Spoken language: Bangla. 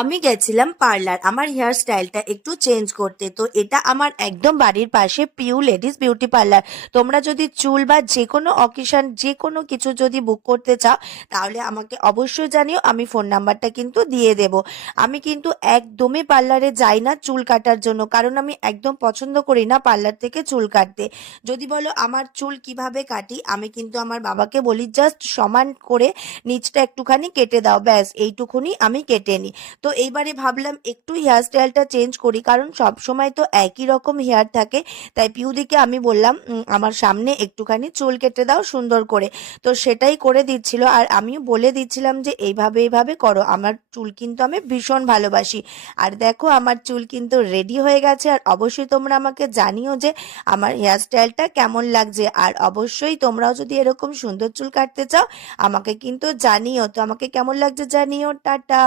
আমি গেছিলাম পার্লার আমার হেয়ার স্টাইলটা একটু চেঞ্জ করতে। তো এটা আমার একদম বাড়ির পাশে পিউ লেডিস বিউটি পার্লার। তোমরা যদি চুল বা যে কোনো অকেশন যে কোনো কিছু যদি বুক করতে চাও তাহলে আমাকে অবশ্যই জানিও, আমি ফোন নাম্বারটা কিন্তু দিয়ে দেব। আমি কিন্তু একদমই পার্লারে যাই না চুল কাটার জন্য, কারণ আমি একদম পছন্দ করি না পার্লার থেকে চুল কাটতে। যদি বলো আমার চুল কিভাবে কাটি, আমি কিন্তু আমার বাবাকে বলি জাস্ট সমান করে নিচটা একটুখানি কেটে দাও, ব্যাস এইটুকুনি আমি কেটে নিই। তো এইবারে ভাবলাম একটু হেয়ার স্টাইলটা চেঞ্জ করি, কারণ সব সময় তো একই রকম হেয়ার থাকে। তাই পিউদিকে আমি বললাম আমার সামনে একটুখানি চুল কেটে দাও সুন্দর করে। তো সেটাই করে দিচ্ছিল, আর আমিও বলে দিচ্ছিলাম যে এইভাবে এইভাবে করো, আমার চুল কিন্তু আমি ভীষণ ভালোবাসি। আর দেখো আমার চুল কিন্তু রেডি হয়ে গেছে, আর অবশ্যই তোমরা আমাকে জানিও যে আমার হেয়ার স্টাইলটা কেমন লাগছে। আর অবশ্যই তোমরাও যদি এরকম সুন্দর চুল কাটতে চাও আমাকে কিন্তু জানিও। তো আমাকে কেমন লাগছে জানিও। টাটা।